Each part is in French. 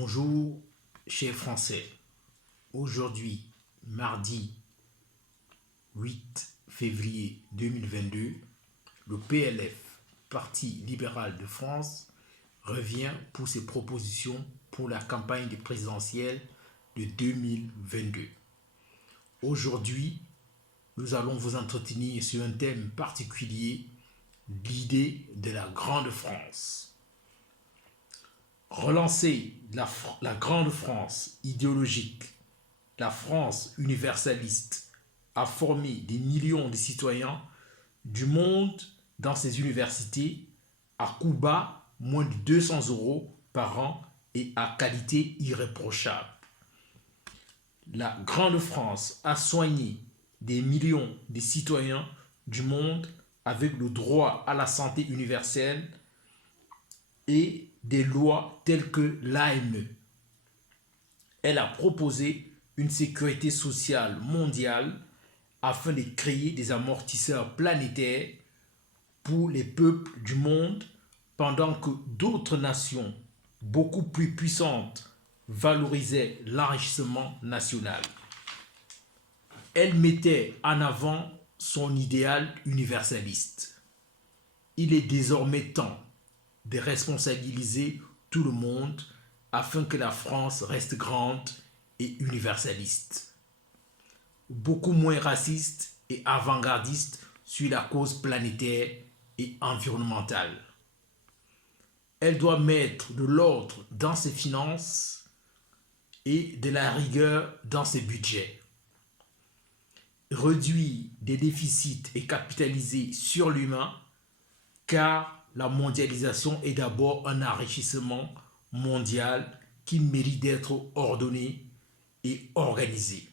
Bonjour, chers Français. Aujourd'hui, mardi 8 février 2022, le PLF, Parti libéral de France, revient pour ses propositions pour la campagne présidentielle de 2022. Aujourd'hui, nous allons vous entretenir sur un thème particulier, l'idée de la Grande France. Relancer la Grande France idéologique, la France universaliste, a formé des millions de citoyens du monde dans ses universités à coût bas, moins de 200 € par an et à qualité irréprochable. La Grande France a soigné des millions de citoyens du monde avec le droit à la santé universelle et des lois telles que l'AME. Elle a proposé une sécurité sociale mondiale afin de créer des amortisseurs planétaires pour les peuples du monde pendant que d'autres nations beaucoup plus puissantes valorisaient l'enrichissement national. Elle mettait en avant son idéal universaliste. Il est désormais temps de responsabiliser tout le monde afin que la France reste grande et universaliste. Beaucoup moins raciste et avant-gardiste sur la cause planétaire et environnementale. Elle doit mettre de l'ordre dans ses finances et de la rigueur dans ses budgets. Réduire des déficits et capitaliser sur l'humain, car la mondialisation est d'abord un enrichissement mondial qui mérite d'être ordonné et organisé.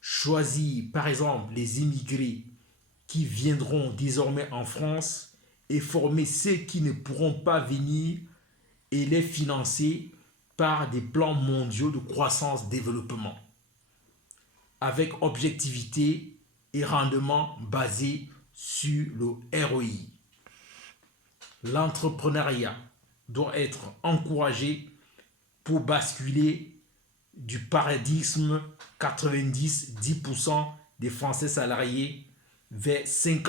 Choisir par exemple les immigrés qui viendront désormais en France et former ceux qui ne pourront pas venir et les financer par des plans mondiaux de croissance-développement avec objectivité et rendement basé sur le ROI. L'entrepreneuriat doit être encouragé pour basculer du paradigme 90-10% des Français salariés vers 50%